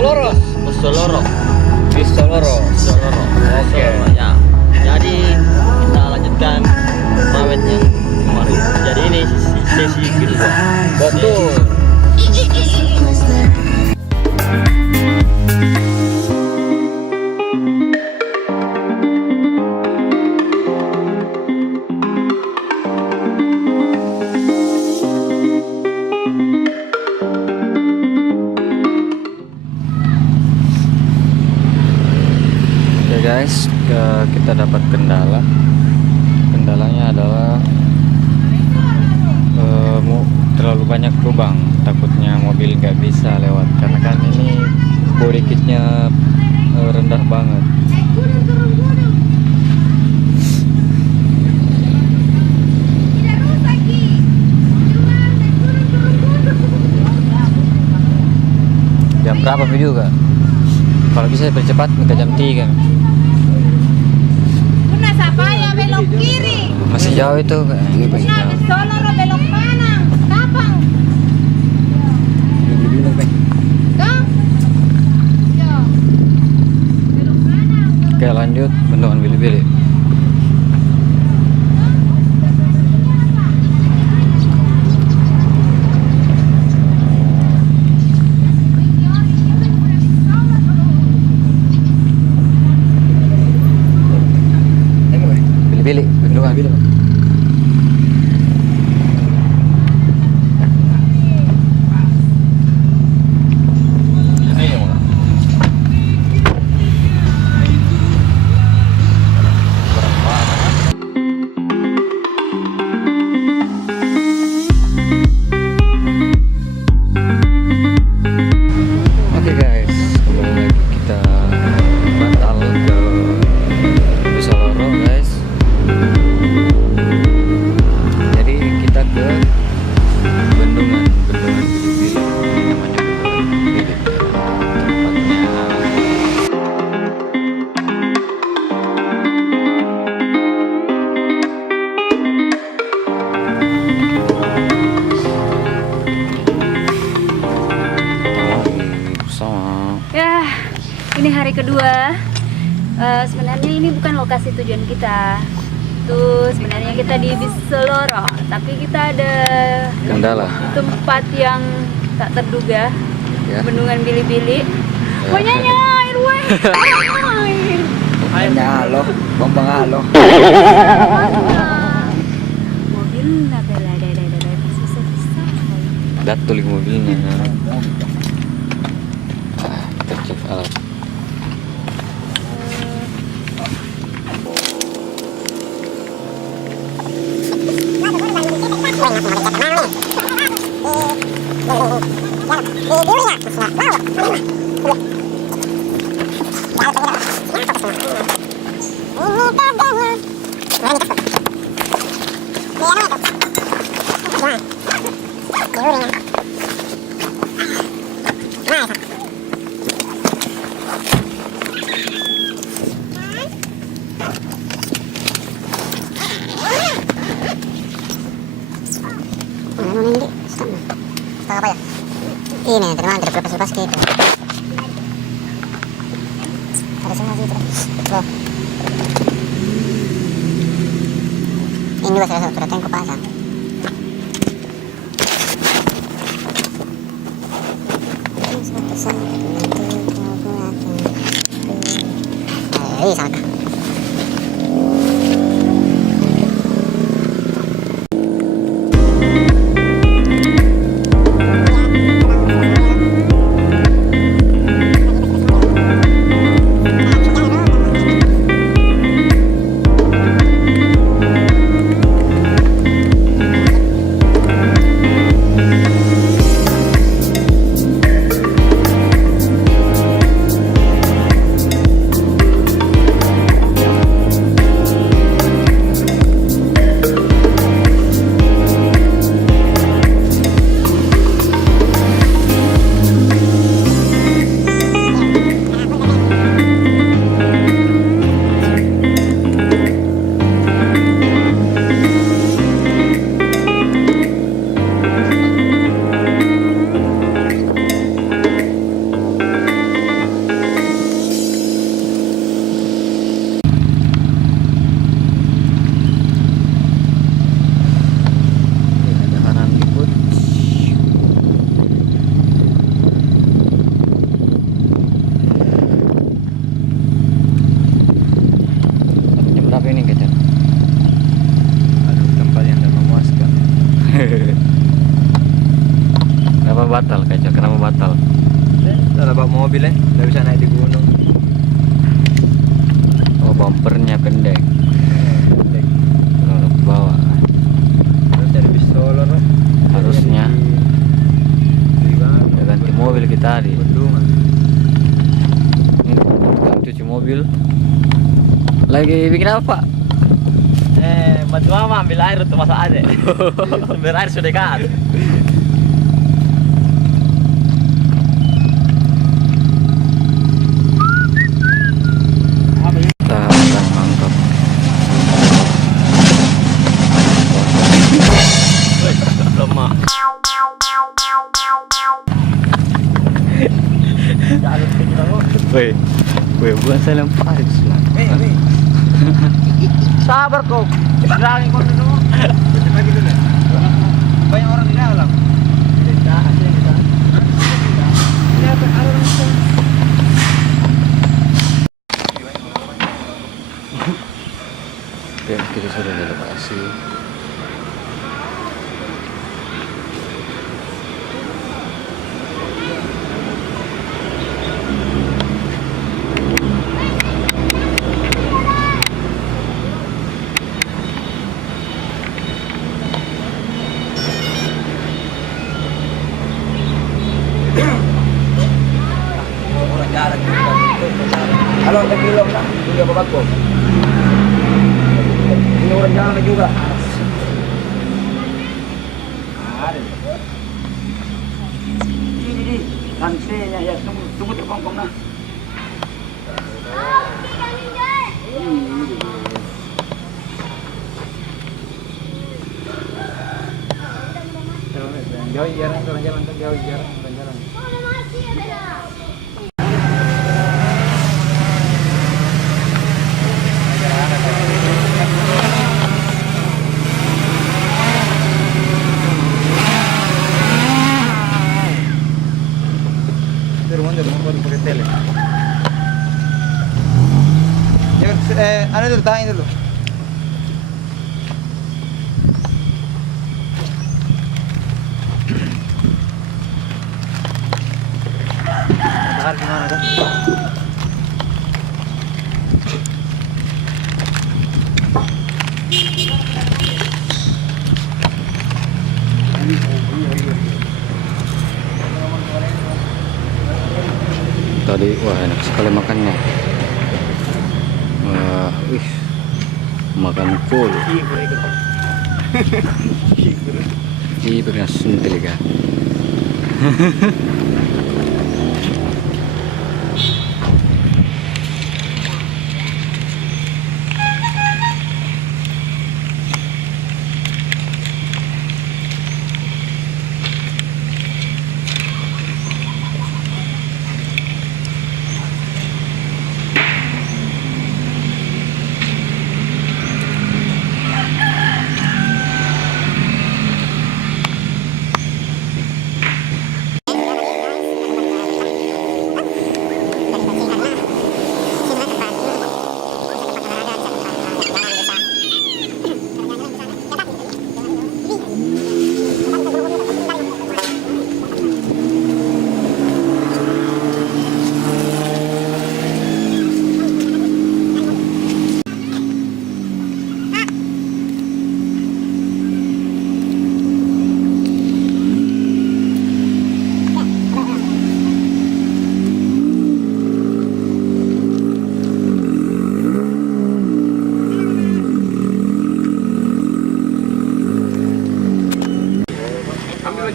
Pistoloros. Pistoloro. Pistoloro. Pistoloro. Oke. Ya. Jadi kita lanjutkan rawat yang kemarin. Jadi ini sesi kedua. Betul. Guys, kita dapat kendalanya adalah terlalu banyak lubang, takutnya mobil nggak bisa lewat karena kan ini body kitnya rendah banget. Jam berapa juga? Kalau bisa percepat ke jam 3. Sapaya belok kiri. Masih jauh itu kak. Ini masih Nah, jauh. Solo belok kanan. Tapang. Kang. Yo. Belok kanan. Oke lanjut bendungan Bili-Bili. Bili-Bili bendungan. Oke guys, kembali lagi kita batal ke Pisoloro guys. Jadi kita ke bendungan Bili-Bili, namanya bendungan Bili. Tempatnya bersama. Ya, ini hari kedua. Sebenarnya ini bukan lokasi tujuan kita. Tuh sebenarnya kita di Bisoloro, tapi kita ada Kendala. tempat yang tak terduga. Ya. Bendungan Bili-Bili. Ya. Pokoknya air weh. Air. Halo, bombang halo. Mobil nak bela ada susah. Datulik mobilnya. Kita cek alat. Ini teman terlepas gitu. Ada semua sih tuh. Ini juga salah satu yang ku pasang. Salah. mobilnya, nggak bisa naik di gunung. Oh, bumpernya pendek. Kalau ke bawah Terus dari bis Solo loh. harusnya Di ya ganti mobil kita di Bendungan. ini tukang cuci mobil lagi bikin apa? Bantu mama ambil air untuk masak adek. Sumber air sudah dekat. Kita akan mangkap Lemah. weh bukan saya lemparin Sabar kok. Bilangin kau dulu. Bagi dulu. Banyak orang di dalam. Oke, kita sudah di lokasi. Halo, nagilom na. Hindi ba bago? Ini orang jalan na juga. Ini kansenya ya, tunggu terpongkong na. Jauh jarang orang jalan kan jauh jarang orang jalan. Pakai tele. Ano dulu, tahan dulu. Bahar gimana kan? Tadi wah enak sekali makannya. Wah, wih, makan full. Iya, benar sentil kan.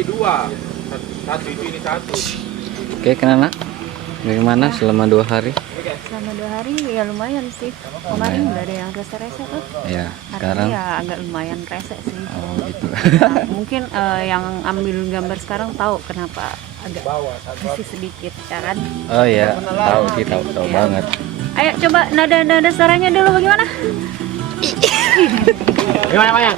Dua, satu itu ini satu. Oke, Kenana, bagaimana selama 2 hari? Selama 2 hari ya lumayan sih. Kemarin udah ada yang rese-rese tuh. Ya, Hari sekarang. ini ya agak lumayan rese sih. Oh gitu. Nah, mungkin yang ambil gambar sekarang tahu kenapa agak rese sedikit, ya kan? Oh ya, tahu sih, tahu Iya. banget. Ayo coba nada suaranya dulu bagaimana? Gimana Maya?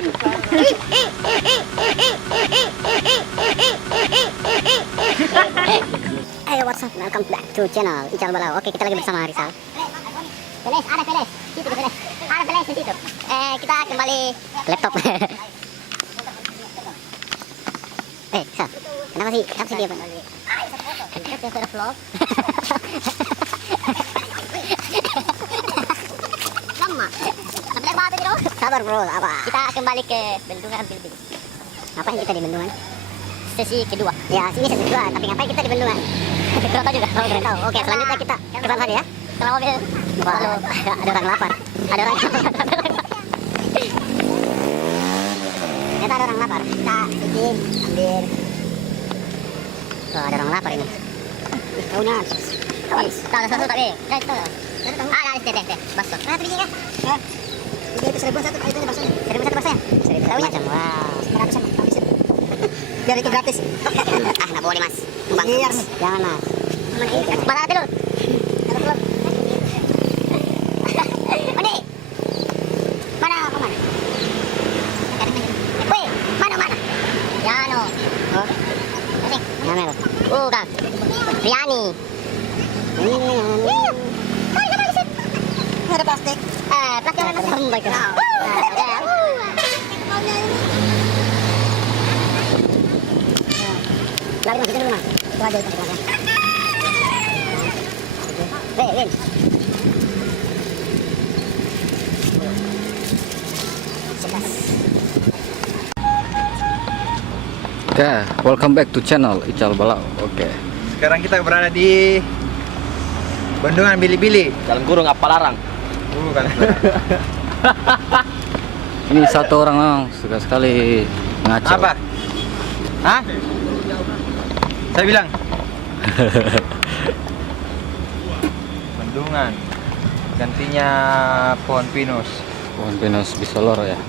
Ayo what's up, welcome back to channel Ical Balau. Oke, kita lagi bersama Rizal. Peles, ada peles. Situ peles. Ada peles di situ. Kita kembali laptop. Sal. Kenapa sih dia Pak? Kita sudah vlog. Lama. Sampai batu bro. Sabar bro, apa? Kita kembali ke Bendungan Bilbil. Ngapain kita di Bendungan? Sesi kedua. Ya, sini sesi kedua. Tapi ngapain kita di Bendungan? Kurang tahu juga. Oh, kurang tahu. Oke, selanjutnya kita ke sana ya. Kalau mobil. Lalu ada orang lapar. Ada orang lapar. Ternyata ada orang lapar. Kita bikin ambil. Oh, ada orang lapar ini. Kaunya. Habis. Tahu satu tak deh. Ada teh. Bakso. Nah, biji kan? Ya. Itu 1.000 satu, itu bakso. 1.000 satu bakso. 1.000 satu macam. Wah, 900-an habisin. Biar itu gratis. Enggak boleh, Mas. Bang. Jangan, Mas. Mana dulu? Mana? Mana? Mana paman? Weh, mana? Ya no. Oh. Ini. Mana lo? Bukan. Riani. Ada plastik. Plastik mana? Baik. Lari masuk dulu, Mas. Itu aja itu. Len. Oke, welcome back to channel Ical Balau. Oke. Sekarang kita berada di Bendungan Bili-Bili. Jalan kurung apa larang? Bukan. Ini satu orang memang suka sekali ngaco. Apa? Hah? Saya bilang. Bendungan. Gantinya pohon pinus. Pohon pinus bisolor ya.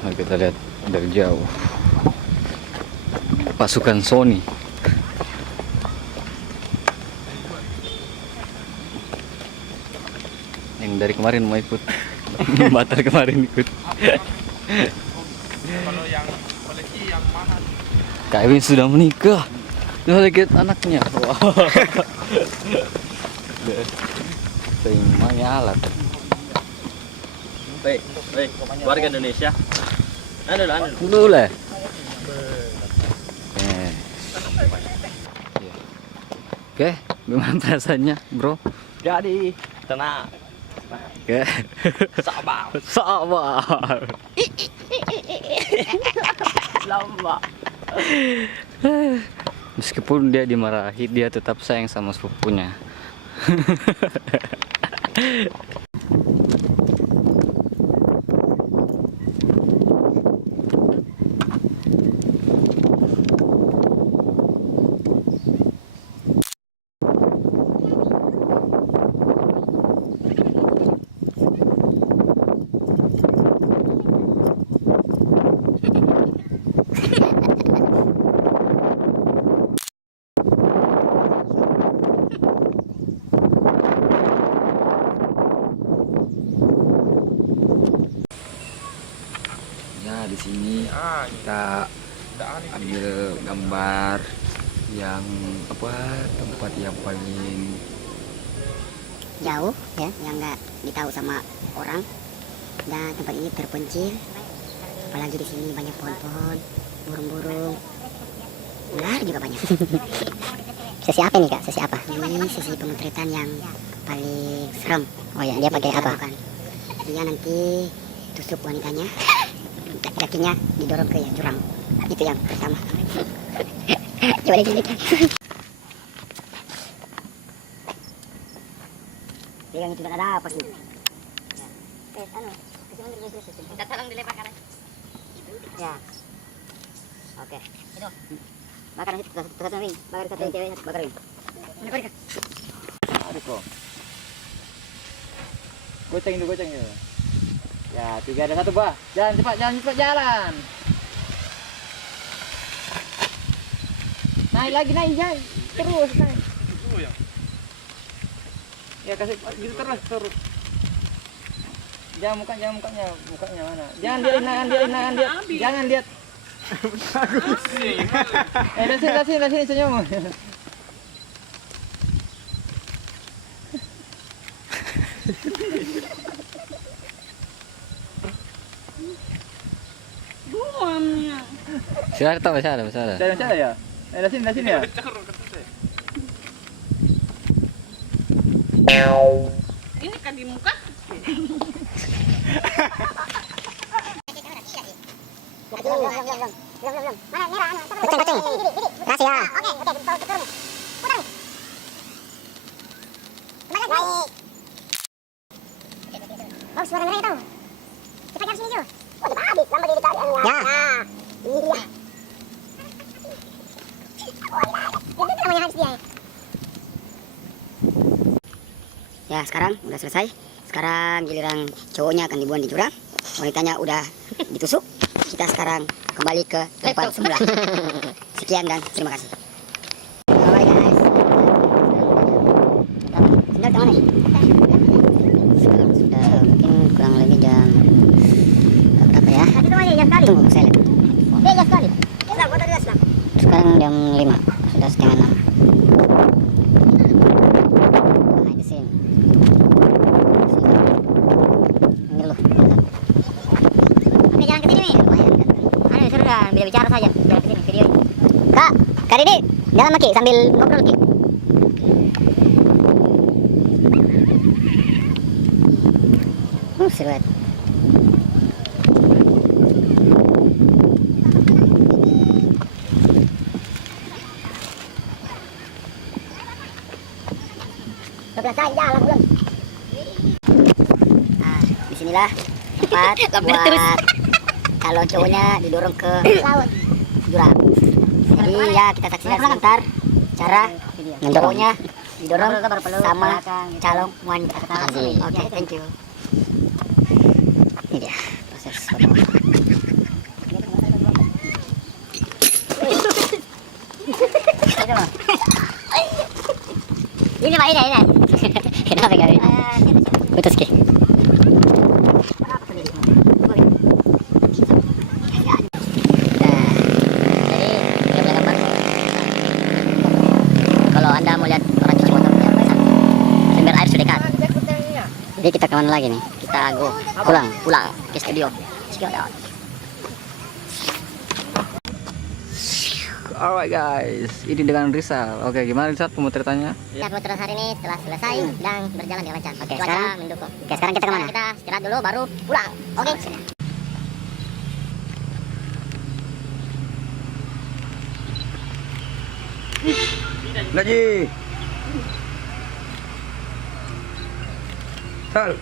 Mari kita lihat dari jauh. Pasukan Sony. Yang dari kemarin mau ikut. Batal kemarin ikut. Kalau yang koleksi yang mahal. Kak Ewin sudah menikah. Sudah lihat anaknya. Wah. Seimanya alat. Baik, warga Indonesia. Anu. Boleh. Oke, gimana perasaannya, bro? Jadi tenang. Oke. Sabar. Sabar. Lama. Meskipun dia dimarahi, dia tetap sayang sama sepupunya. Ya, di sini kita ambil gambar yang tempat yang paling Jauh ya, yang nggak ditahu sama orang. Dan tempat ini terpencil. Apalagi di sini banyak pohon-pohon, burung-burung, ular juga banyak. Sesi apa nih Kak? Sesi apa? Ini sesi pemotretan yang paling serem. Oh ya, dia pakai apa? Dia nanti tusuk wanitanya, kaki-kakinya didorong ke jurang. Itu yang pertama. Coba dilihat. Pegang itu ada apa sih? Kita tolong dilepaskan. Ya. Oke. Itu. Bakar itu satu ring. Bakar satu cewek, bakar ring. Mana pergi? Aduh kok. Goceng dulu. Ya, 3 ada 1, Bah. Jalan cepat. Naik lagi. Terus naik. Ya kasih gitu terus. Jangan mukanya mana? Jangan lihat. Jangan lihat. Bagus sih. Sini senyum. Masih ada, masih ada. Masih ada ya? Dari sini ya? Ini kan di muka. Belum. Mana merah? Kucing. Kasih ya. Oke, turun. Putar. Balik. Oh, suara merah itu. Cepat jam sini, Jo. Oh, udah habis lambat di dekat. Ya. Nah, ini dia. Oh, itu namanya habis dia. Ya, sekarang udah selesai. Sekarang giliran cowoknya akan dibuang di jurang. Wanitanya udah ditusuk. Kita sekarang kembali ke tempat semula. Sekian dan terima kasih. Bye guys. Sendal tangan nih. Sekarang sudah mungkin kurang lebih jam berapa ya? Tunggu saya lihat. Sekarang jam 5. Sudah setengah 6. Naik ke sini. Ini loh. Oke, jalan ke sini nih. Lumayan ganteng. Sudah bicara saja. Jalan ke sini video. Kak Didi, jalan Ki sambil ngobrol Ki. Seru banget. Selesai jalan belum? Nah, disinilah tempat buat calon cowoknya didorong ke laut jurang. Jadi ya kita saksikan sebentar cara cowoknya didorong sama calon wanita. Oke, thank you. Ini dia proses potong. Ini Pak, ini. Kenapa kali? Putus Ki. Kalau Anda mau lihat orang cuci motor, sumber air sudah dekat. Jadi kita kemana lagi nih? Kita pulang ke studio. Alright guys, ini dengan Rizal. Oke, gimana Rizal pemotretannya? Ya, pemotretan hari ini telah selesai dan berjalan dengan lancar. Oke, sekarang mendukung. Oke, sekarang kita kemana? Kita istirahat dulu baru pulang. Oke. Lagi. Sal.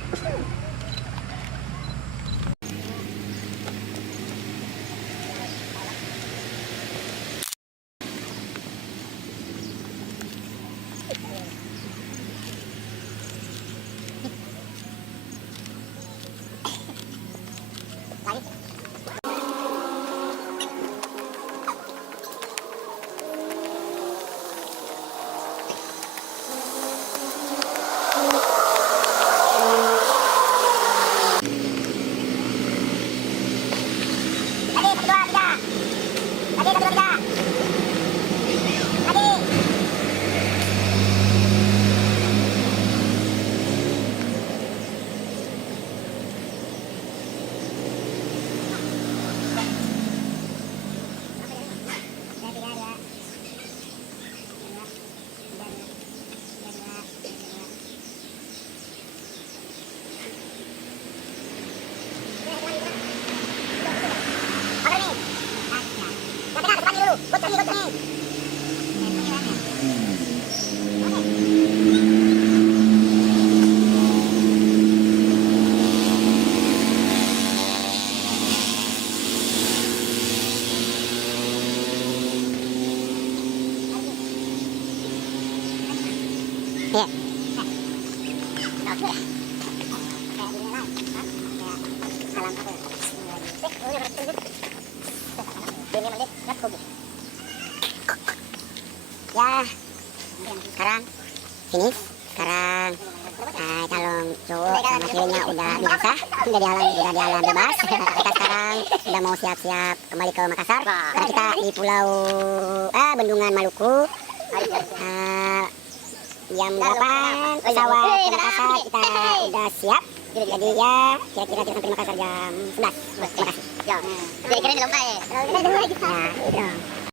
Ya, sekarang finish. Sekarang calon cowok sama ceweknya udah biasa, udah di alam bebas. Kita sekarang sudah mau siap-siap kembali ke Makassar. Karena kita di Pulau Bendungan Maluku. Jam 8 pesawat ke Makassar, kita udah siap. Jadi ya kira-kira kita sampai Makassar jam 11. Terima kasih. Ya. Kira-kira di Lomba ya. Terus kita lagi. Ya, itu.